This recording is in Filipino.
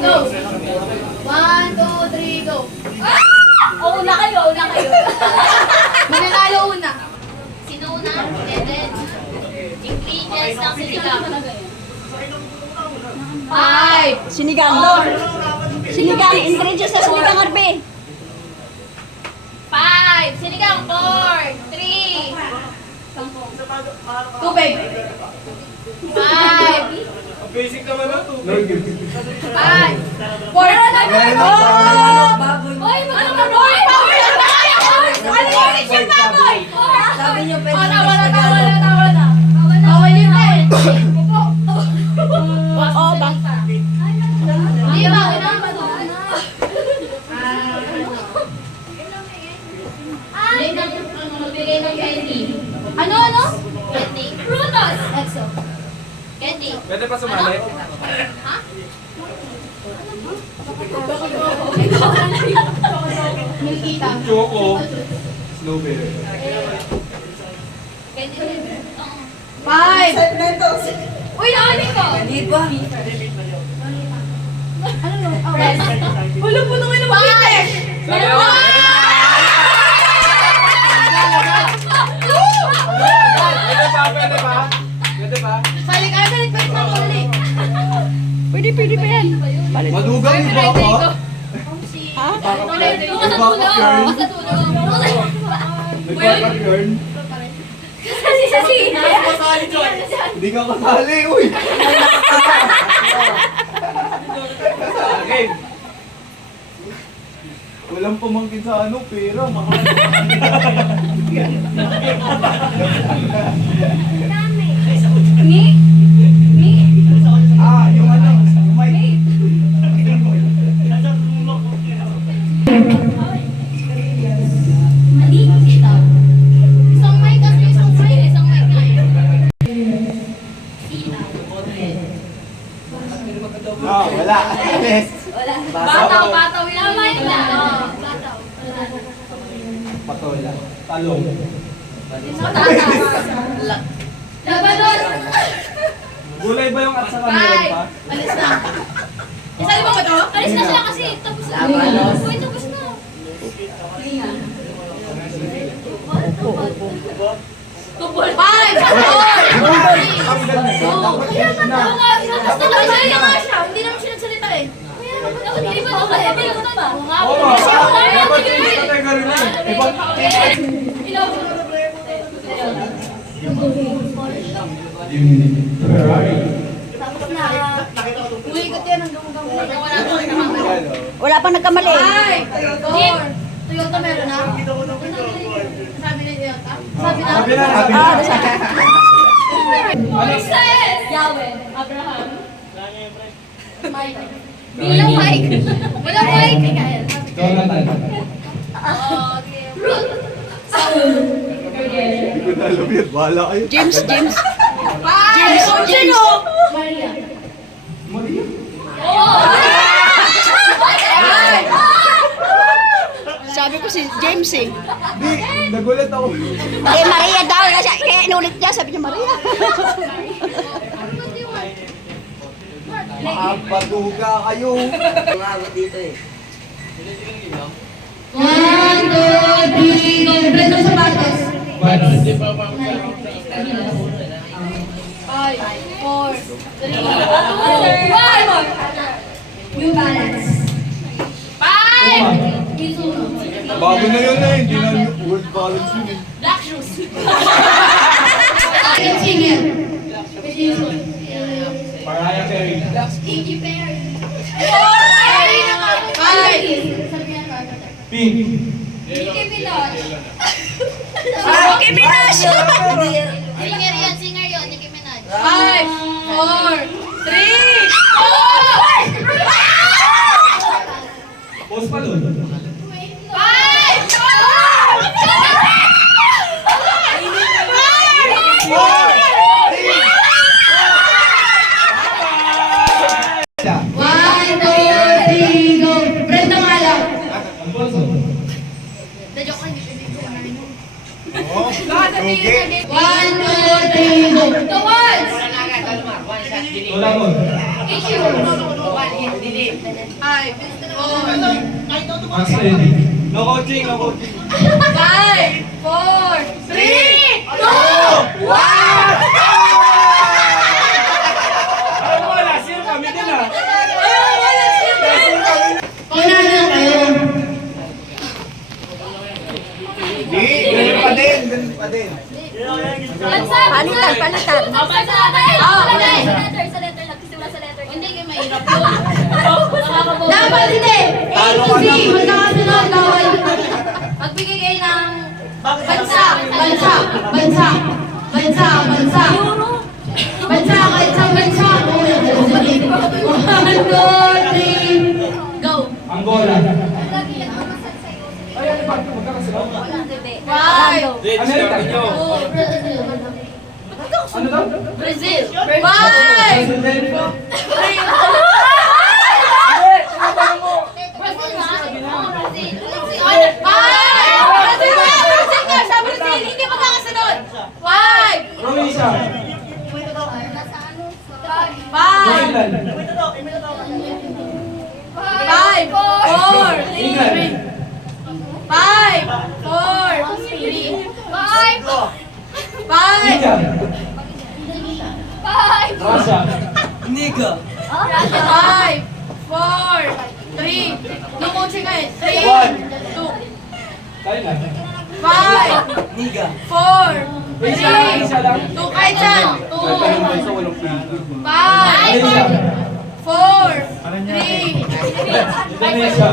go. 1, 2, 3, go. Una kayo. Mananalo una. Sino una? Eden. Ingredients ng sinigang. 5. Sinigang. Sinigang. Ingredients sa sinigang, Arbe. 5. Sinigang. 4, 3. Tubig. 5. Basic naman na tubig. 5. 4. Oy, magkakaroon! Ano yung Richard Baboy? Sabi niyo pwede Tawa na. Bawal yun tayo. Oo, ba? Hindi, bawal na. Magbigay ng candy. Ano? Candy. Frutos. Exo. Candy. Pwede pa sumali? Ha? Milkita. Choco. Snowberry. Candy ulit. 5. Uy, nakalit ko. Hindi ba? Ano no? Oh, rest. Wala po nung ilang fish. Sabi ako. Pwede pa? Balik na ulit. Pwede pa yan. Madugang yung baka. Ha? Basta tulog. Nagkaka-turn. Kasi sa sina. Hindi ka kasali, uy. Game. Walang pamangkin sa ano, pera, mahal. Yung ano, yung mic. Isang mic kasi isang mic nga eh. Wala. Yes. Bataw. Tama yun lang. Bataw. Patola. Talong. Labanos. Gulay ba yung at saka meron pa? Alis na. Isali mo ba ito? Alis na sila kasi. Tapos na. Uy, tapos na. Tupol. 5. 4. Ang ganda. Basta nagsalita nga siya. Hindi naman siya nagsalita eh. Hindi ba ako kaya? Oo, dapat yung category na eh. Tapos na. Umiikot yan hanggang Wala pang nagkamali. 5. 4. Toyota meron na? Sabi na Toyota? Sabi na? Sabi na. Moises! Yahweh. Abraham. Mike. Bilang Mike. Walang Mike. Mikael. Ruth. Saul. Hindi ko na alam yun. Bahala kayo. James. James. Sino? Maria. Maria. Sabi ko si James eh. Hindi, nagulat ako. Eh, Maria daw. Kaya inulit niya, sabi niya Maria. Makapaduga kayo. dito eh. 1, 2, 3, go. Brenda sapatos. 5, 4, 3, 2, 1. New Balance. 5. Mizuno. Bago na yun eh. Hindi na word balance yun eh. Black shoes. Iron singer. Mariah Carey. Katy Perry. 5. Pink. Nicki Minaj. Nicki Minaj! Singer yun, Nicki Minaj. 5, 4, 3. Post pa dun. 1, 2, 3, go. Brenda Ngala. Alfonso. Na-joke ko, hindi pwede ko manahin mo. Oh, okay. 1, 2, 3, go. The Walls. Wala mo. Issue. 5, 4, Max ready. No coaching, no coaching. 5, 4, 3, 2, 1! Ay, wala. Sino kami din ah. Ayun, wala siya. Ganun pa din, ganun pa din. Palitan, palitan. Sa letter lang. Kasi wala sa letter. Hindi kayo mahirap yun. Dapat hindi. A to Z, magkakasunod bawal. Magbigay kayo ng Bansa, bansa, bansa, bansa, bansa. Bansa, bansa, bansa. 1, 2, 3, go. Angola. 5, Amerika. Ano daw? Brazil. 5, 3, Brazil na. Brazil. Brazil ka! Sa Brazil, hindi magkakasunod! 5, Croatia. 5, England. 5, 4, 3, England. 5, 4, 3, 5, India. 5. Russia. 5, 4, 3, no coaching ka eh. 3, 2, Thailand. 5, 4, 3, 2, kahit saan. 2, 5, Malaysia. 4, 3, Indonesia.